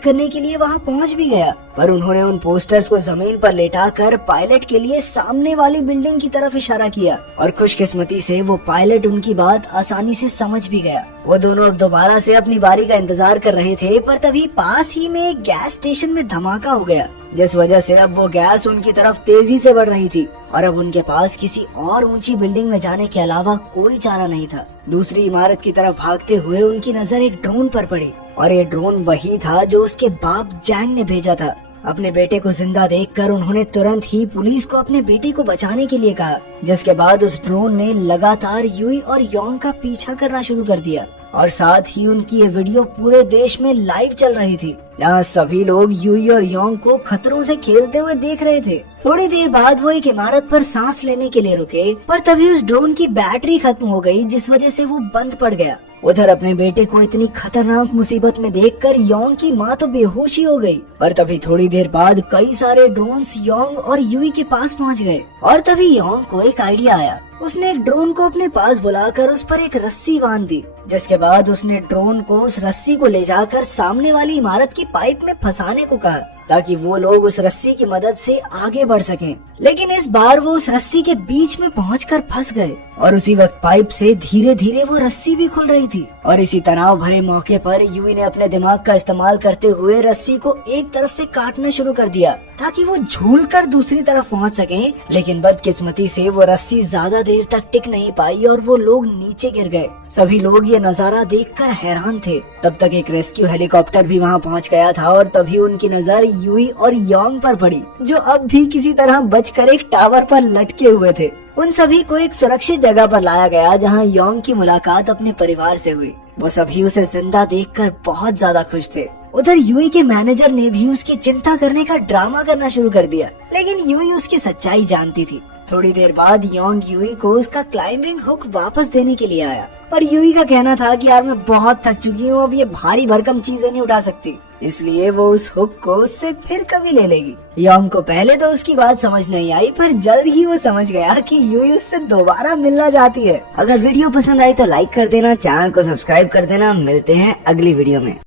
करने के लिए वहाँ पहुँच भी गया, पर उन्होंने उन पोस्टर्स को जमीन पर लेटाकर पायलट के लिए सामने वाली बिल्डिंग की तरफ इशारा किया और खुशकिस्मती से वो पायलट उनकी बात आसानी से समझ भी गया। वो दोनों अब दोबारा से अपनी बारी का इंतजार कर रहे थे, पर तभी पास ही में एक गैस स्टेशन में धमाका हो गया, जिस वजह से अब वो गैस उनकी तरफ तेजी से बढ़ रही थी और अब उनके पास किसी और ऊंची बिल्डिंग में जाने के अलावा कोई चारा नहीं था। दूसरी इमारत की तरफ भागते हुए उनकी नजर एक ड्रोन पर पड़ी और ये ड्रोन वही था जो उसके बाप जैंग ने भेजा था। अपने बेटे को जिंदा देखकर उन्होंने तुरंत ही पुलिस को अपने बेटे को बचाने के लिए कहा, जिसके बाद उस ड्रोन ने लगातार यूई और योंग का पीछा करना शुरू कर दिया और साथ ही उनकी ये वीडियो पूरे देश में लाइव चल रही थी, जहाँ सभी लोग यूई और योंग को खतरों से खेलते हुए देख रहे थे। थोड़ी देर बाद वो एक इमारत पर सांस लेने के लिए रुके, पर तभी उस ड्रोन की बैटरी खत्म हो गई, जिस वजह से वो बंद पड़ गया। उधर अपने बेटे को इतनी खतरनाक मुसीबत में देखकर योंग की माँ तो बेहोशी हो गई, पर तभी थोड़ी देर बाद कई सारे ड्रोन्स योंग और यूई के पास पहुँच गए और तभी योंग को एक आइडिया आया। उसने एक ड्रोन को अपने पास बुलाकर उस पर एक रस्सी बांध दी, जिसके बाद उसने ड्रोन को उस रस्सी को ले जाकर सामने वाली इमारत की पाइप में फंसाने को कहा, ताकि वो लोग उस रस्सी की मदद से आगे बढ़ सकें। लेकिन इस बार वो उस रस्सी के बीच में पहुंचकर फंस गए और उसी वक्त पाइप से धीरे धीरे वो रस्सी भी खुल रही थी और इसी तनाव भरे मौके पर यूई ने अपने दिमाग का इस्तेमाल करते हुए रस्सी को एक तरफ से काटना शुरू कर दिया, ताकि वो झूल कर दूसरी तरफ पहुंच सकें। लेकिन बदकिस्मती से वो रस्सी ज्यादा देर तक टिक नहीं पाई और वो लोग नीचे गिर गए। सभी लोग ये नजारा देखकर हैरान थे। तब तक एक रेस्क्यू हेलीकॉप्टर भी वहाँ पहुँच गया था और तभी उनकी नजर यूई और योंग पर पड़ी, जो अब भी किसी तरह बचकर एक टावर पर लटके हुए थे। उन सभी को एक सुरक्षित जगह पर लाया गया, जहां योंग की मुलाकात अपने परिवार से हुई। वो सभी उसे जिंदा देखकर बहुत ज्यादा खुश थे। उधर यूई के मैनेजर ने भी उसकी चिंता करने का ड्रामा करना शुरू कर दिया, लेकिन यूई उसकी सच्चाई जानती थी। थोड़ी देर बाद योंग यूई को उसका क्लाइंबिंग हुक वापस देने के लिए आया, पर यूई का कहना था कि यार मैं बहुत थक चुकी हूँ, अब ये भारी भरकम चीजें नहीं उठा सकती, इसलिए वो उस हुक को उससे फिर कभी ले लेगी। योंग को पहले तो उसकी बात समझ नहीं आई, पर जल्द ही वो समझ गया कि यूई उससे दोबारा मिलना चाहती है। अगर वीडियो पसंद आई तो लाइक कर देना, चैनल को सब्सक्राइब कर देना। मिलते हैं अगली वीडियो में।